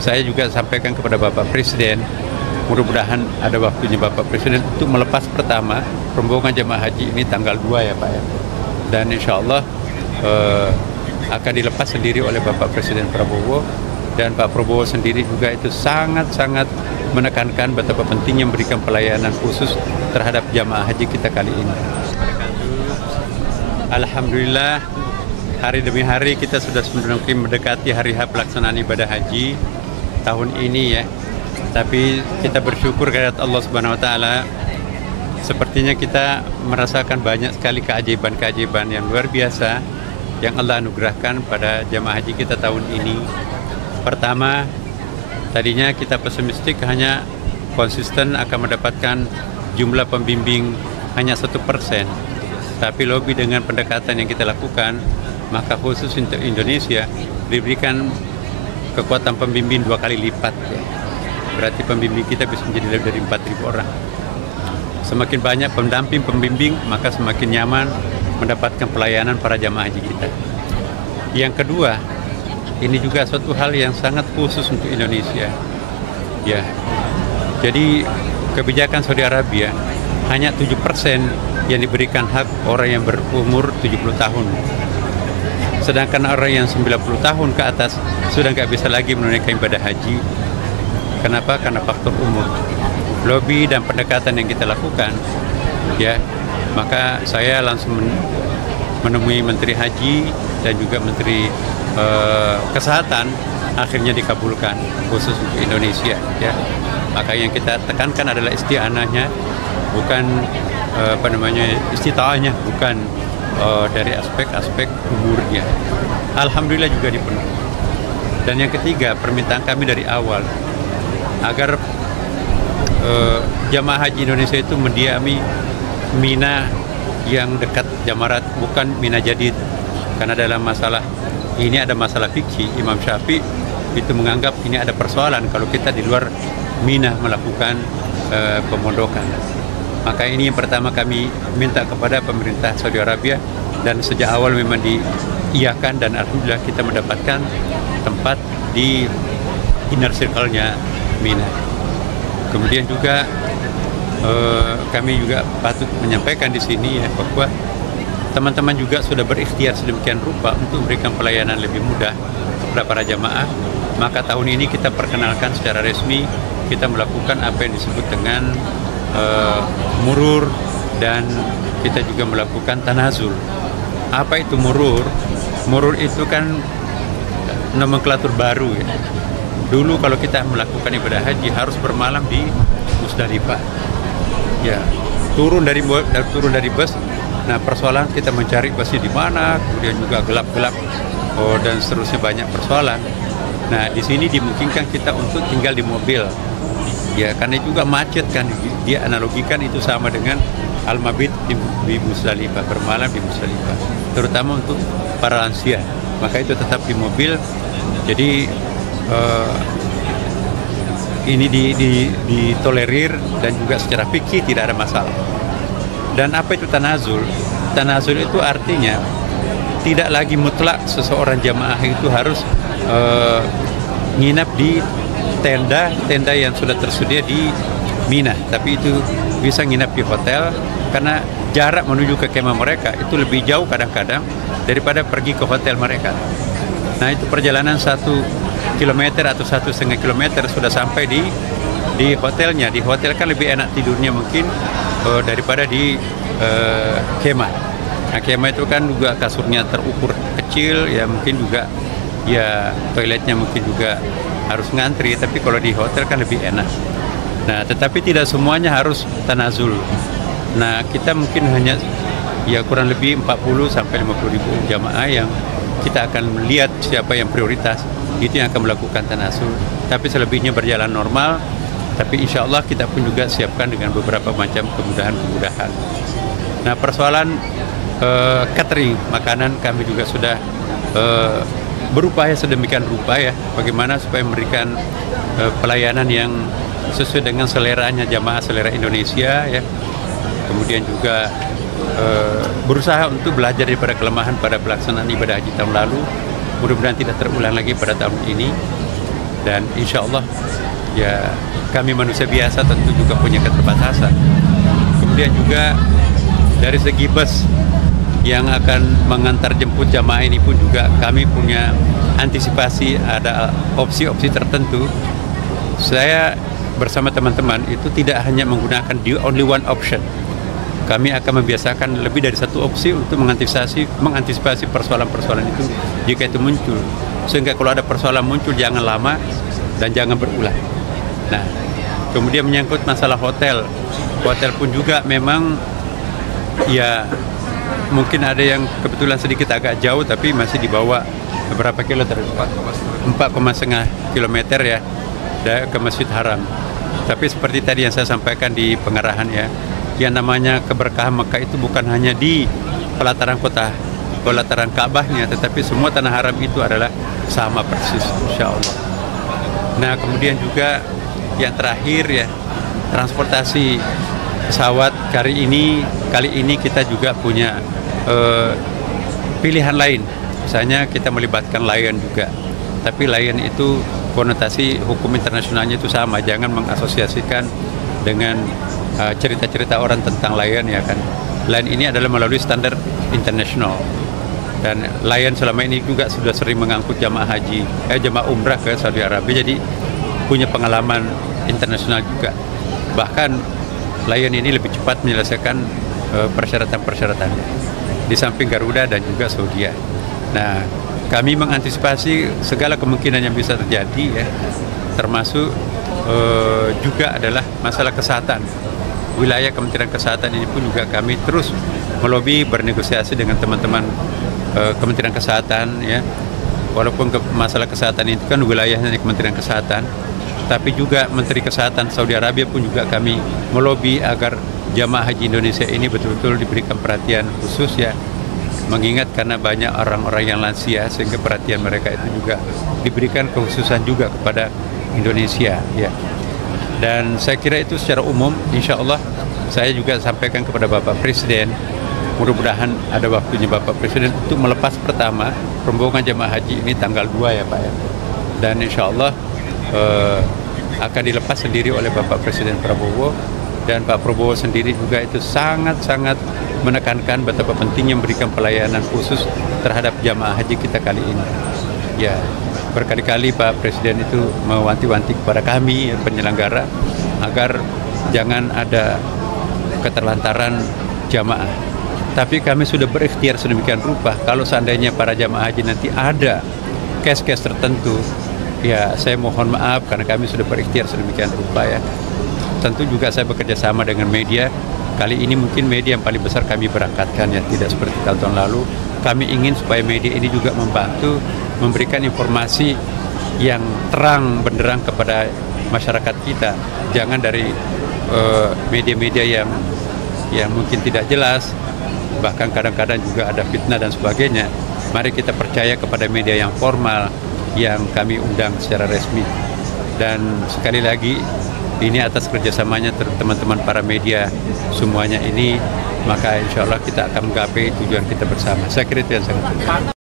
saya juga sampaikan kepada Bapak Presiden, mudah-mudahan ada waktunya Bapak Presiden untuk melepas pertama rombongan jemaah haji ini tanggal 2 ya Pak ya. Dan insya Allah akan dilepas sendiri oleh Bapak Presiden Prabowo, dan Pak Prabowo sendiri juga itu sangat-sangat menekankan betapa pentingnya memberikan pelayanan khusus terhadap jamaah haji kita kali ini. Alhamdulillah, hari demi hari kita sudah mendekati hari H pelaksanaan ibadah haji tahun ini ya. Tapi kita bersyukur kepada Allah Subhanahu wa taala, sepertinya kita merasakan banyak sekali keajaiban-keajaiban yang luar biasa yang Allah anugerahkan pada jamaah haji kita tahun ini. Pertama, tadinya kita pesimistik hanya konsisten akan mendapatkan jumlah pembimbing hanya 1%. Tapi lebih dengan pendekatan yang kita lakukan, maka khusus untuk Indonesia diberikan kekuatan pembimbing 2 kali lipat. Ya. Berarti pembimbing kita bisa menjadi lebih dari 4.000 orang. Semakin banyak pendamping pembimbing, maka semakin nyaman mendapatkan pelayanan para jamaah haji kita. Yang kedua, ini juga suatu hal yang sangat khusus untuk Indonesia. Ya. Jadi kebijakan Saudi Arabia hanya 7% yang diberikan hak orang yang berumur 70 tahun. Sedangkan orang yang 90 tahun ke atas sudah nggak bisa lagi menunaikan ibadah haji. Kenapa? Karena faktor umur. Lobby dan pendekatan yang kita lakukan, ya, maka saya langsung menemui Menteri Haji dan juga Menteri Kesehatan, akhirnya dikabulkan khusus untuk Indonesia. Ya, maka yang kita tekankan adalah isti'anahnya, bukan istita'ahnya, bukan dari aspek-aspek umurnya. Alhamdulillah juga dipenuhi. Dan yang ketiga, permintaan kami dari awal agar jamaah haji Indonesia itu mendiami Mina yang dekat Jamarat, bukan Mina Jadid. Karena dalam masalah ini ada masalah fikih, Imam Syafi'i itu menganggap ini ada persoalan kalau kita di luar Mina melakukan pemondokan. Maka ini yang pertama kami minta kepada pemerintah Saudi Arabia, dan sejak awal memang diiyakan, dan alhamdulillah kita mendapatkan tempat di inner circle-nya Mina. Kemudian juga kami juga patut menyampaikan di sini ya, bahwa teman-teman juga sudah berikhtiar sedemikian rupa untuk memberikan pelayanan lebih mudah kepada para jamaah. Maka tahun ini kita perkenalkan secara resmi, kita melakukan apa yang disebut dengan murur, dan kita juga melakukan tanazul. Apa itu murur? Murur itu kan nomenklatur baru ya. Dulu kalau kita melakukan ibadah haji harus bermalam di Musdalifah. Ya, turun dari bus. Nah, persoalan kita mencari busnya di mana, kemudian juga gelap-gelap, dan seterusnya banyak persoalan. Nah, di sini dimungkinkan kita untuk tinggal di mobil. Ya, karena juga macet kan, dia analogikan itu sama dengan al-mabit di Musdalifah, bermalam di Musdalifah, terutama untuk para lansia. Maka itu tetap di mobil. Jadi ini ditolerir, dan juga secara fikih tidak ada masalah. Dan apa itu tanazul? Tanazul itu artinya tidak lagi mutlak seseorang jamaah itu harus nginap di tenda yang sudah tersedia di Mina, tapi itu bisa nginap di hotel, karena jarak menuju ke kemah mereka itu lebih jauh kadang-kadang daripada pergi ke hotel mereka. Nah, itu perjalanan 1 kilometer atau 1,5 kilometer sudah sampai di hotelnya. Di hotel kan lebih enak tidurnya mungkin daripada di kemah. Nah, kemah itu kan juga kasurnya terukur kecil, ya mungkin juga ya toiletnya mungkin juga harus ngantri, tapi kalau di hotel kan lebih enak. Nah, tetapi tidak semuanya harus tanazul. Nah, kita mungkin hanya ya kurang lebih 40 sampai 50 ribu jamaah yang kita akan melihat siapa yang prioritas, itu yang akan melakukan tanazul. Tapi selebihnya berjalan normal, tapi insya Allah kita pun juga siapkan dengan beberapa macam kemudahan-kemudahan. Nah, persoalan catering makanan kami juga sudah berupaya sedemikian rupa ya, bagaimana supaya memberikan pelayanan yang sesuai dengan seleranya jamaah, selera Indonesia ya. Kemudian juga berusaha untuk belajar daripada kelemahan pada pelaksanaan ibadah haji tahun lalu, mudah-mudahan tidak terulang lagi pada tahun ini. Dan insya Allah ya kami manusia biasa tentu juga punya keterbatasan. Kemudian juga dari segi bus yang akan mengantar jemput jamaah ini pun juga kami punya antisipasi, ada opsi-opsi tertentu. Saya bersama teman-teman itu tidak hanya menggunakan the only one option. Kami akan membiasakan lebih dari satu opsi untuk mengantisipasi persoalan-persoalan itu jika itu muncul. Sehingga kalau ada persoalan muncul jangan lama dan jangan berulang. Nah, kemudian menyangkut masalah hotel. Hotel pun juga memang ya mungkin ada yang kebetulan sedikit agak jauh tapi masih di bawah beberapa kilometer, 4,5 kilometer ya ke Masjid Haram. Tapi seperti tadi yang saya sampaikan di pengarahan ya, yang namanya keberkahan Mekah itu bukan hanya di pelataran kota, pelataran Ka'bahnya, tetapi semua tanah haram itu adalah sama persis, insya Allah. Nah, kemudian juga yang terakhir ya, transportasi pesawat kali ini kita juga punya pilihan lain. Misalnya kita melibatkan Lion juga, tapi Lion itu konotasi hukum internasionalnya itu sama, jangan mengasosiasikan dengan cerita-cerita orang tentang Lion ya kan. Lion ini adalah melalui standar internasional, dan Lion selama ini juga sudah sering mengangkut jamaah umrah ke Saudi Arabia, jadi punya pengalaman internasional juga. Bahkan Lion ini lebih cepat menyelesaikan persyaratan-persyaratannya di samping Garuda dan juga Saudi. Nah, kami mengantisipasi segala kemungkinan yang bisa terjadi ya, termasuk juga adalah masalah kesehatan. Wilayah Kementerian Kesehatan ini pun juga kami terus melobi, bernegosiasi dengan teman-teman Kementerian Kesehatan ya. Walaupun masalah kesehatan itu kan wilayahnya Kementerian Kesehatan, tapi juga Menteri Kesehatan Saudi Arabia pun juga kami melobi agar jamaah haji Indonesia ini betul-betul diberikan perhatian khusus ya. Mengingat karena banyak orang-orang yang lansia, sehingga perhatian mereka itu juga diberikan kekhususan juga kepada Indonesia ya. Dan saya kira itu secara umum, insya Allah saya juga sampaikan kepada Bapak Presiden, mudah-mudahan ada waktunya Bapak Presiden untuk melepas pertama rombongan jamaah haji ini tanggal 2 ya Pak ya. Dan insya Allah akan dilepas sendiri oleh Bapak Presiden Prabowo, dan Pak Prabowo sendiri juga itu sangat-sangat menekankan betapa pentingnya memberikan pelayanan khusus terhadap jamaah haji kita kali ini. Ya, berkali-kali Pak Presiden itu mewanti-wanti kepada kami penyelenggara agar jangan ada keterlantaran jamaah. Tapi kami sudah berikhtiar sedemikian rupa, kalau seandainya para jamaah haji nanti ada case-case tertentu, ya saya mohon maaf karena kami sudah berikhtiar sedemikian rupa ya. Tentu juga saya bekerja sama dengan media. Kali ini mungkin media yang paling besar kami berangkatkan ya, tidak seperti tahun lalu. Kami ingin supaya media ini juga membantu memberikan informasi yang terang benderang kepada masyarakat kita. Jangan dari media-media yang mungkin tidak jelas, bahkan kadang-kadang juga ada fitnah dan sebagainya. Mari kita percaya kepada media yang formal yang kami undang secara resmi. Dan sekali lagi, ini atas kerjasamanya teman-teman para media semuanya ini, maka insya Allah kita akan menggapai tujuan kita bersama. Saya kira itu yang sangat penting.